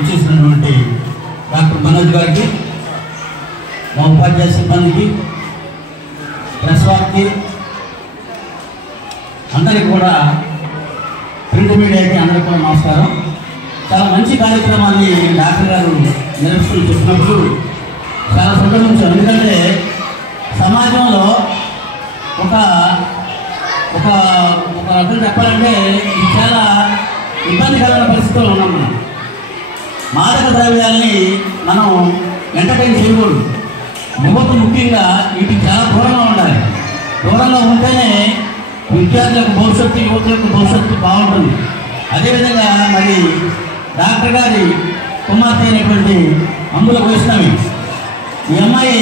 ఇచ్చేసినటువంటి డాక్టర్ మనోజ్ గారికి, మా ఉపాధ్యాయ సిబ్బందికి, ప్రెస్ వారికి, అందరికీ కూడా, ప్రింట్ మీడియాకి అందరికీ కూడా నమస్కారం. చాలా మంచి కార్యక్రమాన్ని డాక్టర్ గారు నిర్వహిస్తూ చెప్పినప్పుడు చాలా సంతోషం. ఎందుకంటే సమాజంలో ఒక ఒక ఒక రకం చెప్పాలంటే చాలా ఇబ్బందికరమైన పరిస్థితుల్లో ఉన్నాం. మనం మాదక ద్రవ్యాలని మనం ఎంటర్టైన్ చేయకూడదు. యువత ముఖ్యంగా వీటికి చాలా దూరంగా ఉండాలి. దూరంగా ఉంటేనే విద్యార్థులకు భవిష్యత్తు, యువతులకు భవిష్యత్తు బాగుంటుంది. అదేవిధంగా మరి డాక్టర్ గారి కుమార్తె అయినటువంటి అంబుల వైష్ణవి, ఈ అమ్మాయి,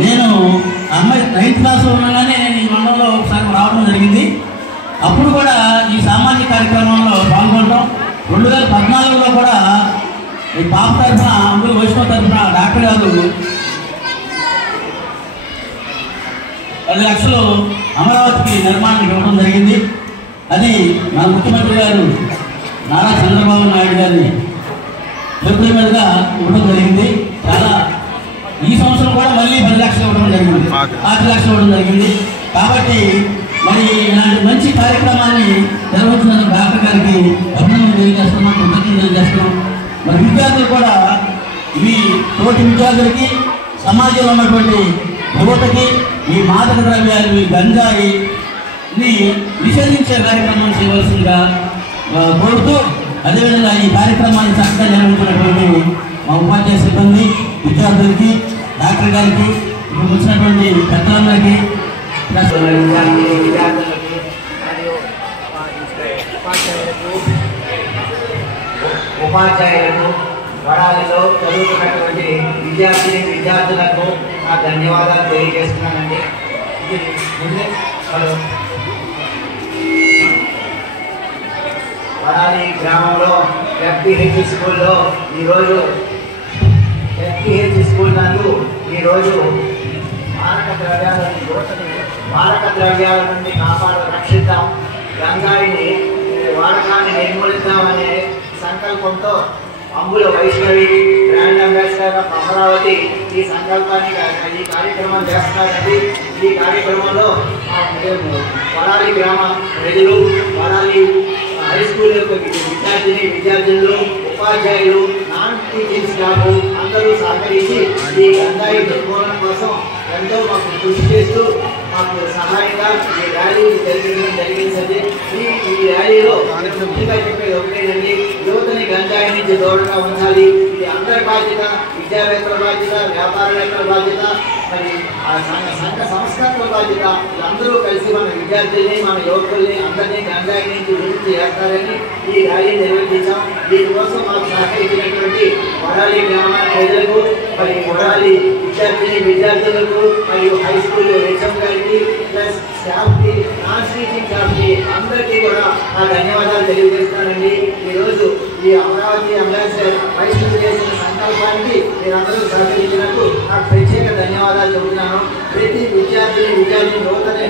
నేను అమ్మాయి 9th క్లాస్లో ఉండగానే నేను ఈ మండలంలో ఒకసారి రావడం జరిగింది. అప్పుడు కూడా ఈ సామాజిక కార్యక్రమంలో పాల్గొనడం, 2014లో కూడా ఈ పాప తరఫున, అంబుల వైష్ణవ తరఫున డాక్టర్ గారు 10 లక్షలు అమరావతికి నిర్మాణానికి ఇవ్వడం జరిగింది. అది మన ముఖ్యమంత్రి గారు నారా చంద్రబాబు నాయుడు గారిని చేతుల మీదుగా ఇవ్వడం జరిగింది. చాలా ఈ సంవత్సరం కూడా మళ్ళీ 10 లక్షలు ఇవ్వడం జరిగింది, 5 లక్షలు ఇవ్వడం జరిగింది. కాబట్టి మరి ఇలాంటి మంచి కార్యక్రమాన్ని నిర్వహించిన డాక్టర్ గారికి అభినందనలు తెలియజేస్తున్నాం, కృతజ్ఞతలు తెలియజేస్తున్నాం. మరి విద్యార్థులు కూడా, ఈ తోటి విద్యార్థులకి, సమాజంలో ఉన్నటువంటి యువతకి ఈ మాదక ద్రవ్యాలు, ఈ గంజాయిని నిషేధించే కార్యక్రమం చేయవలసిందిగా కోరుతూ, అదేవిధంగా ఈ కార్యక్రమాన్ని చక్కగా నిర్వహించినటువంటి మా ఉపాధ్యాయ సిబ్బంది, విద్యార్థులకి, డాక్టర్ గారికి, ఇప్పుడు వచ్చినటువంటి పెద్దలందరికీ, ఉపాధ్యాయులకు, వడాలిలో చదువుతున్నటువంటి విద్యార్థులకు నా ధన్యవాదాలు తెలియజేస్తున్నానండి. వడాలి గ్రామంలో FPH స్కూల్లో ఈరోజు FPH స్కూల్ నందు ఈరోజు మాదక ద్రవ్యాల నుండి రక్షిద్దాం, గంజాయిని వాడకాన్ని నిర్మూలిద్దామనే సంకల్పంతో Ambula Vaishnavi, brand ambassador of Amaravati ఈ సంకల్పాన్ని, ఈ కార్యక్రమం చేస్తున్నారండి. ఈ కార్యక్రమంలో వడాలి గ్రామ ప్రజలు, వడాలి హై స్కూల్ యొక్క విద్యార్థులు, ఉపాధ్యాయులు, నాన్ టీచింగ్ స్టాఫ్ అందరూ సహకరించి ఈ గంజాయి నిర్మూలన కోసం ఎంతో మాకు కృషి చేస్తూ మాకు సహాయంగా ఈ ర్యాలీ జరిగింది. ఈ ర్యాలీలో ముఖ్యంగా చెప్పేది ఒకటేనండి, యువతని గంజాయి నుంచి దూరంగా ఉంచాలి. ఇది అందరి బాధ్యత, విద్యావేత్తల బాధ్యత, వ్యాపారవేత్తల బాధ్యత, మరి సంఘ సంస్కృతుల బాధ్యత. అందరూ కలిసి మన విద్యార్థుల్ని, మన యువకుల్ని అందరినీ గంజాయి నుంచి విముక్తి చేస్తారని ఈ ర్యాలీ నిర్వహించాం. దీనికోసం మాకు సహకరించినటువంటి వడాలి గ్రామ ప్రజలకు, మరి వడాలి విద్యార్థులకు, మరియు హై స్కూల్ హెచ్ఎం గారికి, ప్లస్ స్టాఫ్కి, నాన్ టీచింగ్ స్టాఫ్కి అందరికీ కూడా నా ధన్యవాదాలు తెలియజేస్తానండి. ఈరోజు ఈ అమరావతి అంబాసిడర్ వైష్ణవి చేసిన సంకల్పానికి మీరందరూ సహకరించినట్టు నాకు ప్రత్యేక ధన్యవాదాలు చెబుతున్నాను. ప్రతి విద్యార్థిని యువతని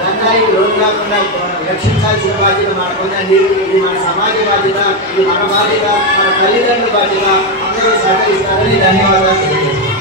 గంజాయి లోన్ కాకుండా రక్షించాల్సిన బాధ్యత మనకు ఉందండి. ఇది మన సమాజ బాధ్యత, ఇది మన బాధ్యత, మన తల్లిదండ్రుల బాధ్యత. అందరూ సహకరిస్తారని ధన్యవాదాలు తెలియజేస్తాను.